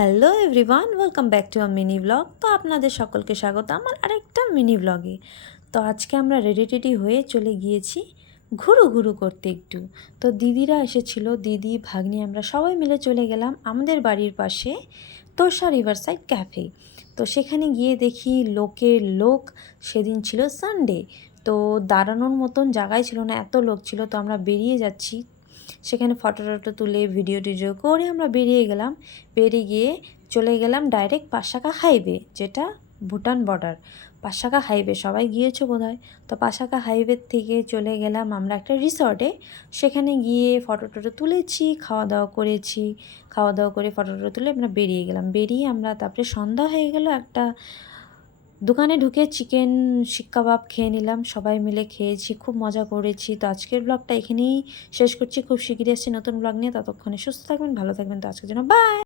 Hello everyone, welcome back to a mini blog. তো আপনাদের সকলকে স্বাগত আমার আরেকটা মিনি ব্লগে। তো আজকে আমরা রেডি হয়ে চলে গিয়েছি ঘুরু করতে একটু। তো দিদিরা এসেছিল, দিদি ভাগ্নি আমরা সবাই মিলে চলে গেলাম আমাদের বাড়ির পাশে তোষা রিভারসাইড ক্যাফে। তো সেখানে গিয়ে দেখি লোকের লোক, সেদিন ছিল সানডে, তো দাঁড়ানোর মতন জায়গায় ছিল না, এত লোক ছিল। তো আমরা বেরিয়ে যাচ্ছি, সেখানে ফটো টটো তুলে ভিডিও টিডিও করে আমরা বেরিয়ে গেলাম। বেরিয়ে গিয়ে চলে গেলাম ডাইরেক্ট পাশাকা হাইওয়ে, যেটা ভুটান বর্ডার। পাশাকা হাইওয়ে সবাই গিয়েছো বোধহয়। তো পাশাকা হাইওয়ে থেকে চলে গেলাম আমরা একটা রিসর্টে। সেখানে গিয়ে ফটো টটো তুলেছি, খাওয়া দাওয়া করেছি। খাওয়া দাওয়া করে ফটো টটো তুলে আমরা বেরিয়ে গেলাম। বেরিয়ে আমরা তারপরে সন্ধ্যা হয়ে গেল, একটা দোকানে ঢুকে চিকেন শিক কাবাব খেয়ে নিলাম, সবাই মিলে খেয়েছি, খুব মজা করেছি। তো আজকের ব্লগটা এখানেই শেষ করছি। খুব শিগগিরই আসছি নতুন ব্লগ নিয়ে, ততক্ষণে সুস্থ থাকবেন, ভালো থাকবেন। তো আজকের জন্য বাই।